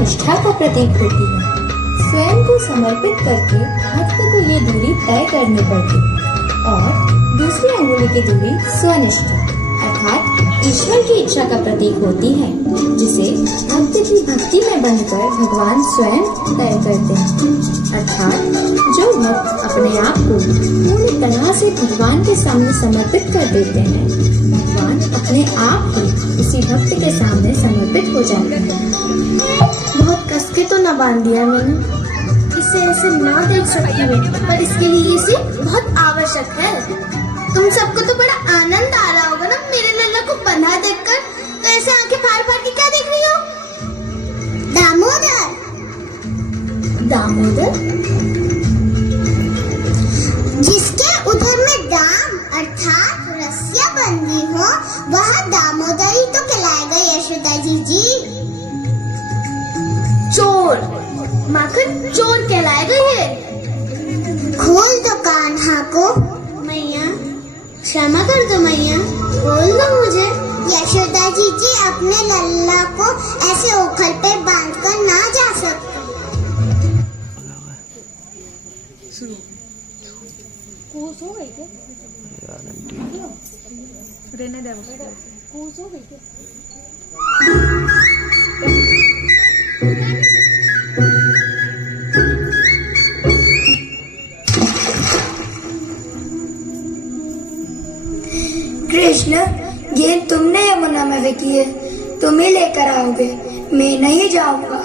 निष्ठा का प्रतीक होती है। स्वयं को समर्पित करके भक्त को ये दूरी तय करनी पड़ती और दूसरी अंगुली की दूरी स्वनिष्ठा अर्थात ईश्वर की इच्छा का प्रतीक होती है, जिसे भक्त की भक्ति में बंधकर भगवान स्वयं तय करते हैं। अर्थात जो भक्त अपने आप को पूरी तरह से भगवान के सामने समर्पित कर देते हैं, भगवान अपने आप ही उसी भक्त के सामने समर्पित हो जाते हैं। बहुत कस के तो न बांध दिया मैंने, इसे ऐसे ना देख सकती मैं, पर इसके लिए इसे बहुत आवश्यक है। तुम सबको तो बड़ा आनंद आ रहा होगा ना मेरे लल्ला को बंधा देखकर, तो ऐसे आंखें फाड़ फाड़ के क्या देख रही हो? दामोदर, दामोदर जिसके उधर में दाम अर्थात रस्सियां बंधी हो, वह दामोदर ही तो कहलाएगा यशोदा जी। चोर, माखन चोर कहलाएगा ये। खोल दो कान्हा को। मैया क्षमा कर दो मैया, खोल दो मुझे। यशोदा जी अपने लल्ला को ऐसे ओखल पे बांधकर ना जा सकते। कूस हो गई क्या? रहने दे, कूस हो गई क्या? कृष्ण, गेंद तुमने यमुना में फेंकी है, तुम ही लेकर आओगे, मैं नहीं जाऊंगा।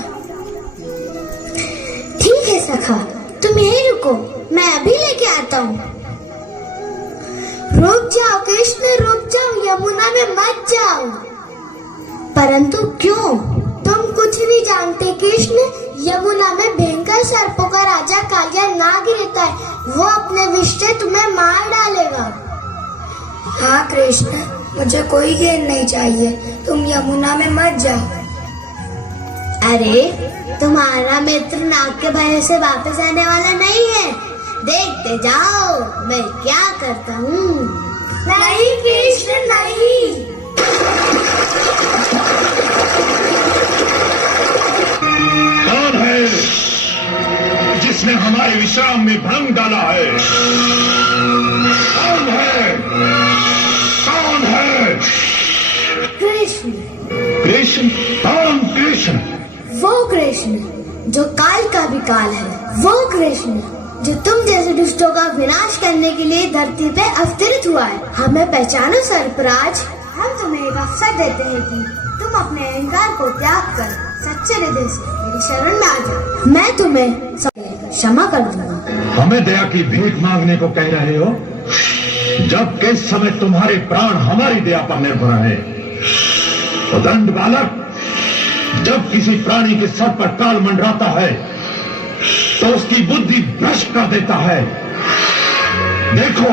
ठीक है सखा, तुम यहीं रुको, मैं अभी लेके आता हूँ। रुक जाओ कृष्ण, रुक जाओ, यमुना में मत जाओ। परंतु क्यों? तुम कुछ नहीं जानते कृष्ण, यमुना में भयंकर सर्पों का राजा कालिया नाग रहता है, वो अपने विष से तुम्हें मार डालेगा। हाँ कृष्ण, मुझे कोई गेंद नहीं चाहिए, तुम यमुना में मत जाओ। अरे तुम्हारा मित्र नाग के भय से वापस आने वाला नहीं है, देखते जाओ मैं क्या करता हूँ। नहीं कृष्ण नहीं। कौन है जिसने हमारे विश्राम में भंग डाला है? कौन है? कौन है? कृष्ण। कृष्ण? कौन कृष्ण? वो कृष्ण जो काल का भी काल है, वो कृष्ण जो तुम जैसे दुष्टों का विनाश करने के लिए धरती पे अवतरित हुआ है। हमें पहचानो सर्पराज, हम तुम्हें एक अवसर देते हैं कि तुम अपने अहंकार को त्याग कर सच्चे हृदय से मेरी शरण में आ जाओ। मैं तुम्हें क्षमा कर दूंगा। हमें दया की भीख मांगने को कह रहे हो, जब किस समय तुम्हारे प्राण हमारी दया पर निर्भर है। तो दंड बालक, जब किसी प्राणी के सर पर काल मंडराता है तो उसकी बुद्धि भ्रष्ट कर देता है। देखो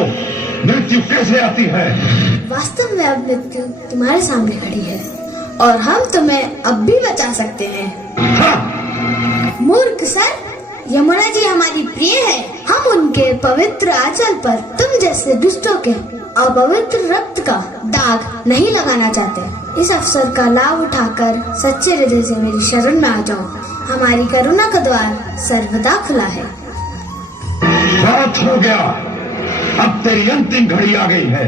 मृत्यु कैसे आती है। वास्तव में अब मृत्यु तुम्हारे सामने खड़ी है और हम तुम्हें अब भी बचा सकते हैं। हाँ। मूर्ख सर, यमुना जी हमारी प्रिय है, हम उनके पवित्र आंचल पर तुम जैसे दुष्टों के अपवित्र रक्त का दाग नहीं लगाना चाहते। इस अवसर का लाभ उठाकर सच्चे हृदय से मेरी शरण में आ जाओ, हमारी करुणा का द्वार सर्वदा खुला है। बहुत हो गया, अब तेरी अंतिम घड़ी आ गई है।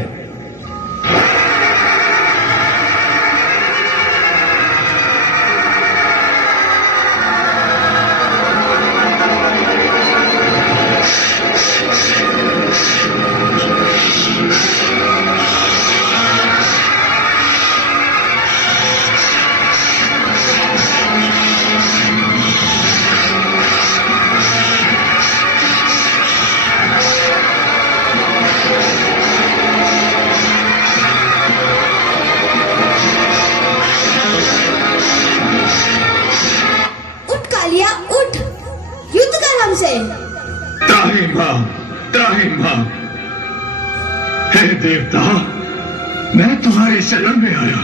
त्राहिमाम, हे देवता, मैं तुम्हारी शरण में आया,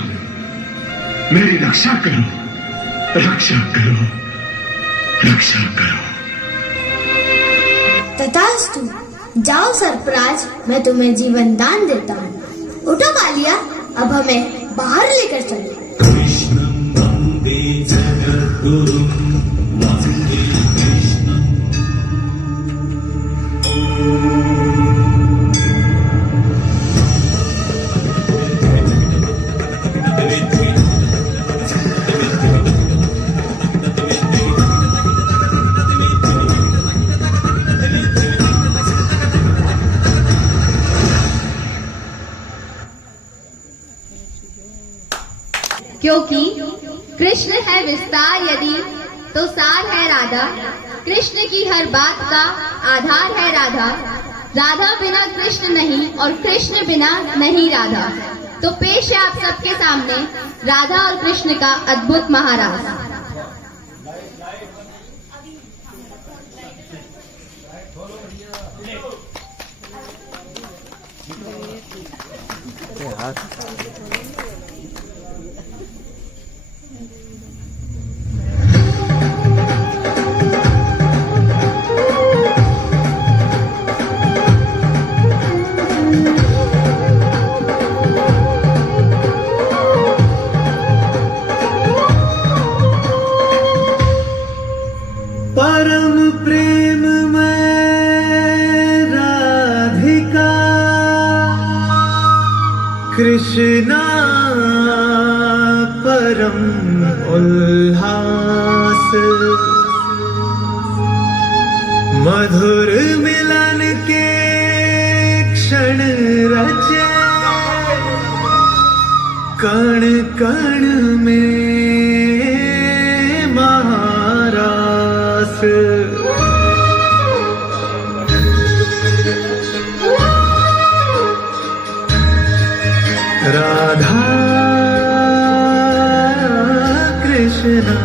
मेरी रक्षा करो, रक्षा करो, रक्षा करो। तथास्तु, जाओ सर्पराज, मैं तुम्हें जीवन दान देता हूँ। उठो कालिया, अब हमें बाहर लेकर चलो। कृष्णं वन्दे जगद्गुरुं क्योंकि कृष्ण है विस्तार यदि तो सार है राधा। कृष्ण की हर बात का आधार है राधा। राधा बिना कृष्ण नहीं और कृष्ण बिना नहीं राधा। तो पेश है आप सबके सामने राधा और कृष्ण का अद्भुत महाराज। परम प्रेम में राधिका कृष्णा परम उल्लास। मधुर मिलन के क्षण रचे कण कण में महारास। राधा कृष्णा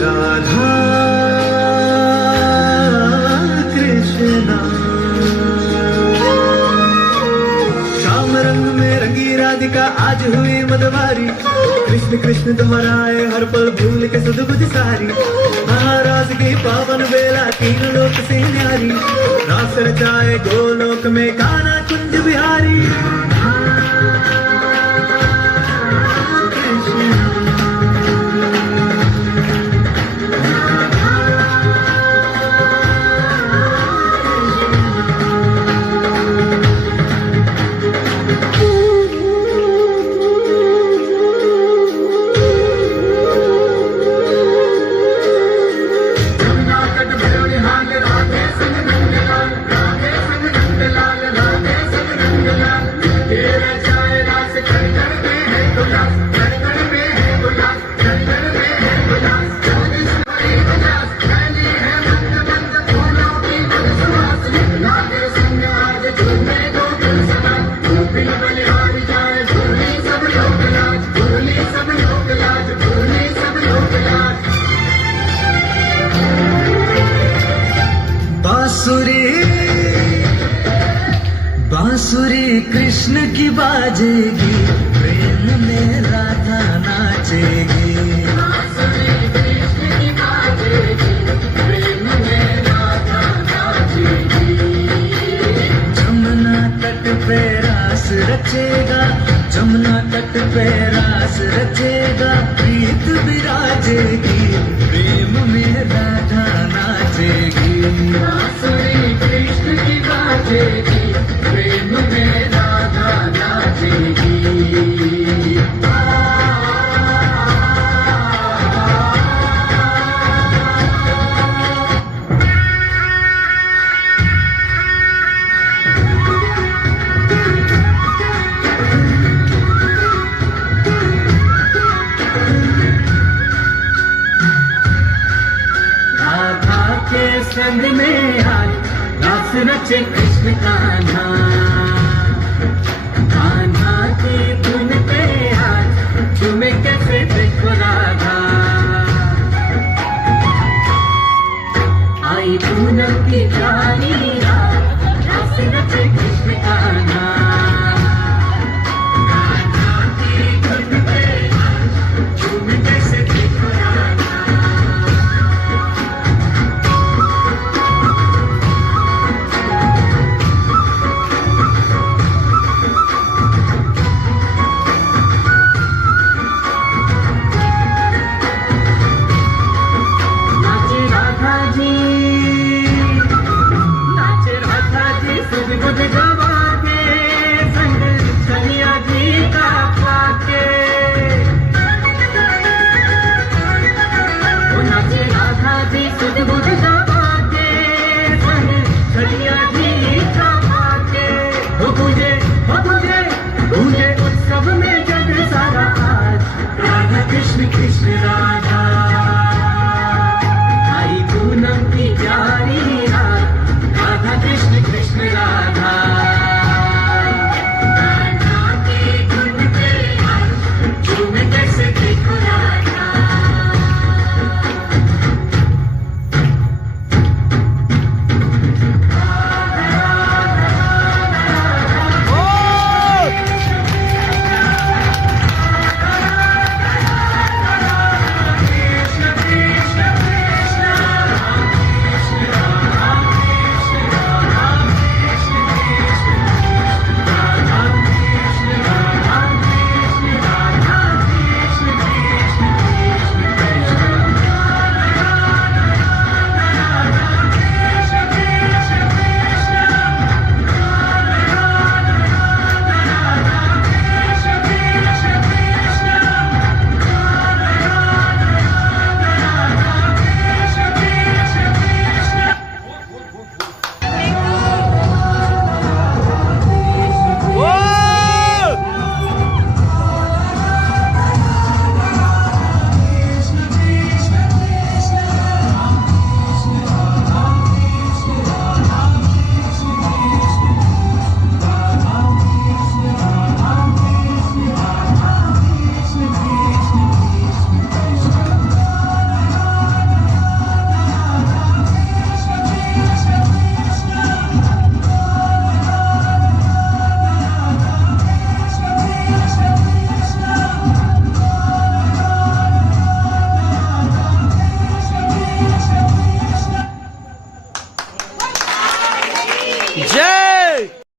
राधा कृष्णा। श्याम रंग में रंगी राधिका आज हुई मदवारी। कृष्ण कृष्ण दोहराए हर पल भूल के सद्बुद्ध सारी। महाराज की पावन बेला तीन लोक से न्यारी। रास रचाए गोलोक में कान्हा कुंज बिहारी। बांसुरी कृष्ण की बाजेगी, प्रेम में राधा नाचेगी। बांसुरी कृष्ण की बाजेगी, प्रेम में राधा नाचेगी। जमुना तट पे रास रचेगा, जमुना तट पे रास रचेगा। प्रीत विराजेगी, प्रेम में राधा नाचेगी। बांसुरी कृष्ण की बाजेगी, प्रेम में राधा नाचेगी। राधा के संग में आज रास रचे कृष्ण कान्हा। कान्हा की धुन पे आज झूमे